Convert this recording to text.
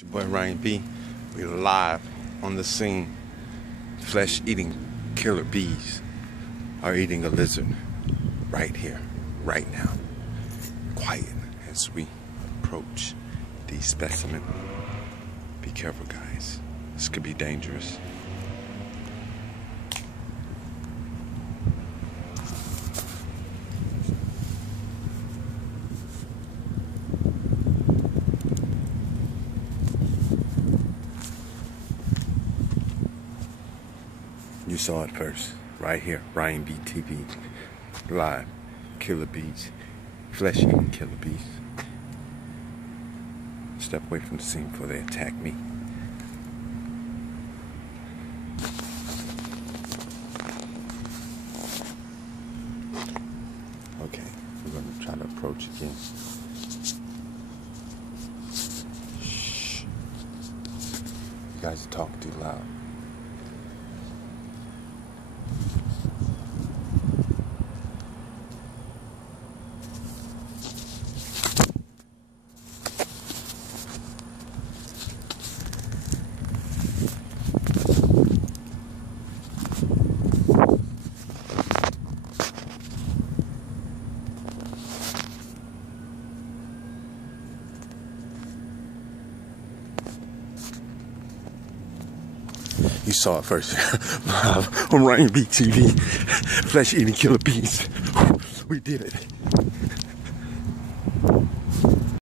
It's your boy Ryan B. We're live on the scene. Flesh-eating killer bees are eating a lizard right here, right now. Quiet as we approach the specimen. Be careful, guys. This could be dangerous. You saw it first, right here, Ryan B TV, live, killer bees, flesh-eating killer bees. Step away from the scene before they attack me. Okay, we're going to try to approach again. Shh. You guys are talking too loud. You saw it first. Live on Ryan B TV. Flesh-eating killer bees. We did it.